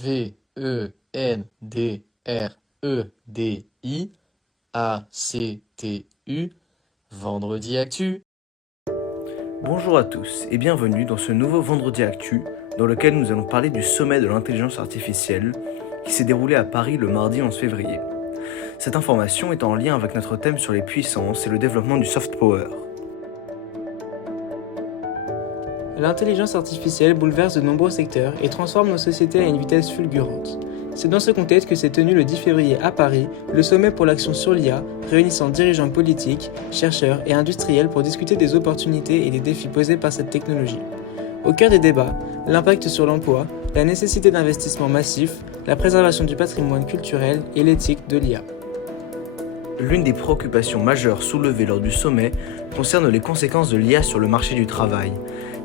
VENDREDIACTU, Vendredi Actu. Bonjour à tous et bienvenue dans ce nouveau Vendredi Actu dans lequel nous allons parler du sommet de l'intelligence artificielle qui s'est déroulé à Paris le mardi 11 février. Cette information est en lien avec notre thème sur les puissances et le développement du soft power. L'intelligence artificielle bouleverse de nombreux secteurs et transforme nos sociétés à une vitesse fulgurante. C'est dans ce contexte que s'est tenu le 10 février à Paris le sommet pour l'action sur l'IA, réunissant dirigeants politiques, chercheurs et industriels pour discuter des opportunités et des défis posés par cette technologie. Au cœur des débats, l'impact sur l'emploi, la nécessité d'investissements massifs, la préservation du patrimoine culturel et l'éthique de l'IA. L'une des préoccupations majeures soulevées lors du sommet concerne les conséquences de l'IA sur le marché du travail.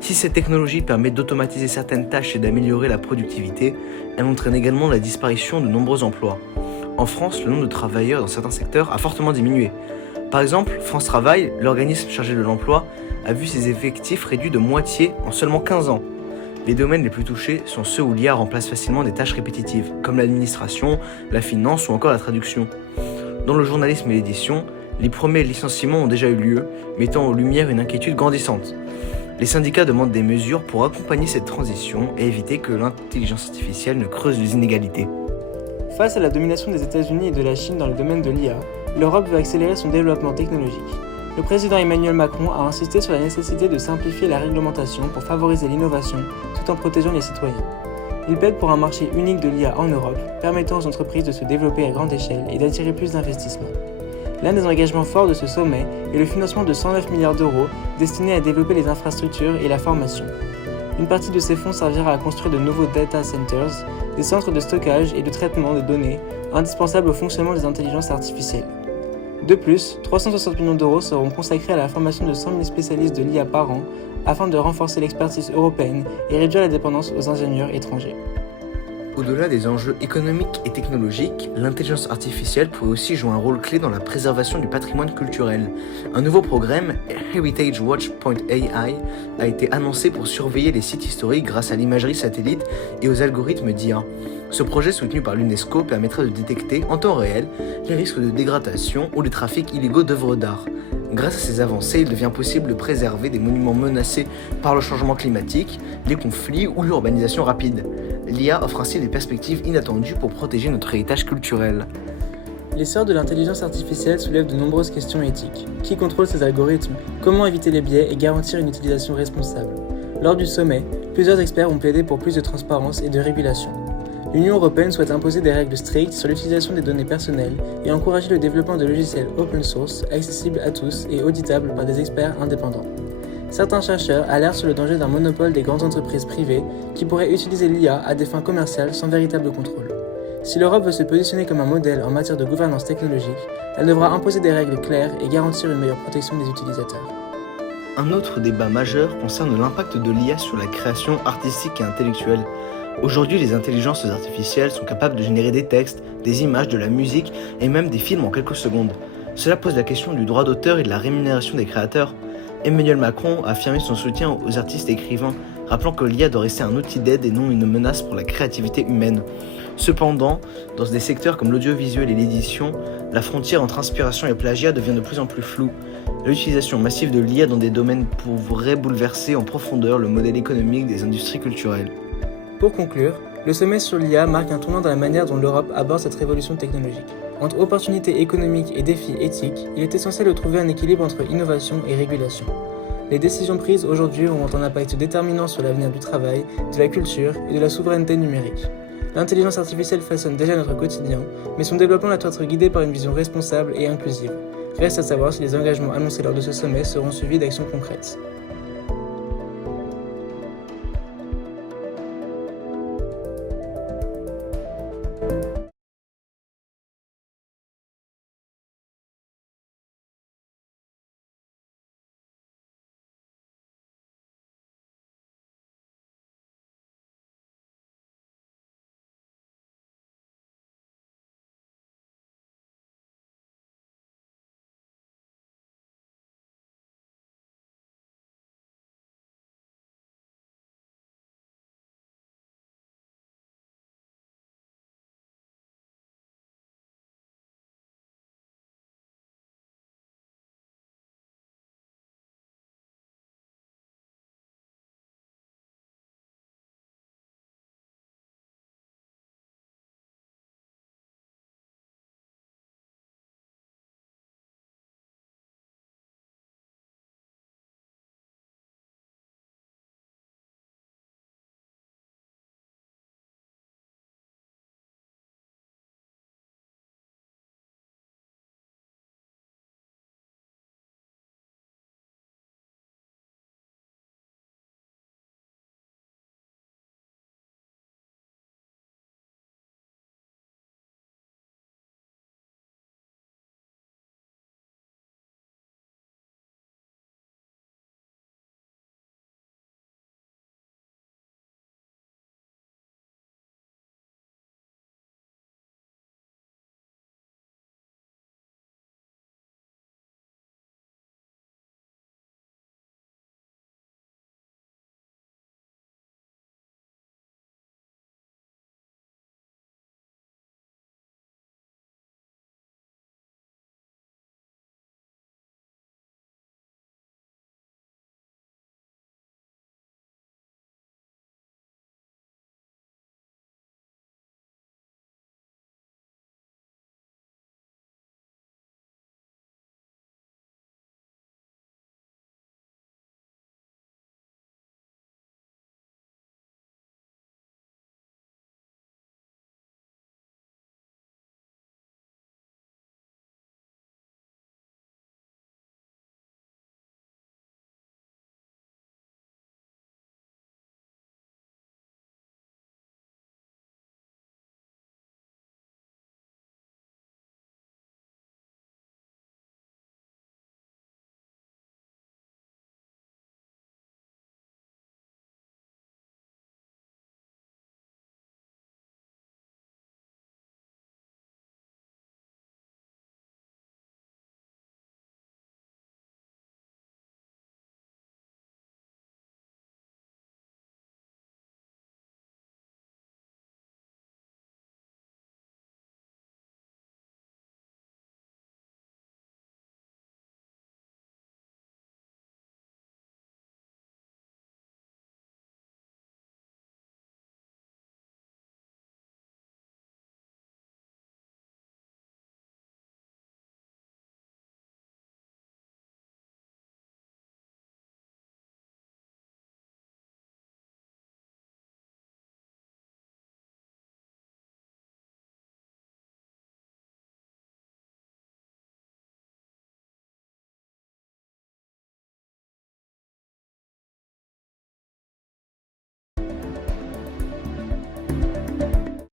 Si cette technologie permet d'automatiser certaines tâches et d'améliorer la productivité, elle entraîne également la disparition de nombreux emplois. En France, le nombre de travailleurs dans certains secteurs a fortement diminué. Par exemple, France Travail, l'organisme chargé de l'emploi, a vu ses effectifs réduits de moitié en seulement 15 ans. Les domaines les plus touchés sont ceux où l'IA remplace facilement des tâches répétitives, comme l'administration, la finance ou encore la traduction. Dans le journalisme et l'édition, les premiers licenciements ont déjà eu lieu, mettant en lumière une inquiétude grandissante. Les syndicats demandent des mesures pour accompagner cette transition et éviter que l'intelligence artificielle ne creuse les inégalités. Face à la domination des États-Unis et de la Chine dans le domaine de l'IA, l'Europe veut accélérer son développement technologique. Le président Emmanuel Macron a insisté sur la nécessité de simplifier la réglementation pour favoriser l'innovation tout en protégeant les citoyens. Il plaide pour un marché unique de l'IA en Europe, permettant aux entreprises de se développer à grande échelle et d'attirer plus d'investissements. L'un des engagements forts de ce sommet est le financement de 109 milliards d'euros destinés à développer les infrastructures et la formation. Une partie de ces fonds servira à construire de nouveaux data centers, des centres de stockage et de traitement de données indispensables au fonctionnement des intelligences artificielles. De plus, 360 millions d'euros seront consacrés à la formation de 100 000 spécialistes de l'IA par an afin de renforcer l'expertise européenne et réduire la dépendance aux ingénieurs étrangers. Au-delà des enjeux économiques et technologiques, l'intelligence artificielle pourrait aussi jouer un rôle clé dans la préservation du patrimoine culturel. Un nouveau programme, HeritageWatch.ai, a été annoncé pour surveiller les sites historiques grâce à l'imagerie satellite et aux algorithmes d'IA. Ce projet soutenu par l'UNESCO permettra de détecter en temps réel les risques de dégradation ou les trafics illégaux d'œuvres d'art. Grâce à ces avancées, il devient possible de préserver des monuments menacés par le changement climatique, les conflits ou l'urbanisation rapide. L'IA offre ainsi des perspectives inattendues pour protéger notre héritage culturel. L'essor de l'intelligence artificielle soulève de nombreuses questions éthiques. Qui contrôle ces algorithmes? Comment éviter les biais et garantir une utilisation responsable? Lors du sommet, plusieurs experts ont plaidé pour plus de transparence et de régulation. L'Union européenne souhaite imposer des règles strictes sur l'utilisation des données personnelles et encourager le développement de logiciels open source accessibles à tous et auditables par des experts indépendants. Certains chercheurs alertent sur le danger d'un monopole des grandes entreprises privées qui pourraient utiliser l'IA à des fins commerciales sans véritable contrôle. Si l'Europe veut se positionner comme un modèle en matière de gouvernance technologique, elle devra imposer des règles claires et garantir une meilleure protection des utilisateurs. Un autre débat majeur concerne l'impact de l'IA sur la création artistique et intellectuelle. Aujourd'hui, les intelligences artificielles sont capables de générer des textes, des images, de la musique et même des films en quelques secondes. Cela pose la question du droit d'auteur et de la rémunération des créateurs. Emmanuel Macron a affirmé son soutien aux artistes et écrivains, rappelant que l'IA doit rester un outil d'aide et non une menace pour la créativité humaine. Cependant, dans des secteurs comme l'audiovisuel et l'édition, la frontière entre inspiration et plagiat devient de plus en plus floue. L'utilisation massive de l'IA dans des domaines pourrait bouleverser en profondeur le modèle économique des industries culturelles. Pour conclure, le sommet sur l'IA marque un tournant dans la manière dont l'Europe aborde cette révolution technologique. Entre opportunités économiques et défis éthiques, il est essentiel de trouver un équilibre entre innovation et régulation. Les décisions prises aujourd'hui auront un impact déterminant sur l'avenir du travail, de la culture et de la souveraineté numérique. L'intelligence artificielle façonne déjà notre quotidien, mais son développement doit être guidé par une vision responsable et inclusive. Reste à savoir si les engagements annoncés lors de ce sommet seront suivis d'actions concrètes.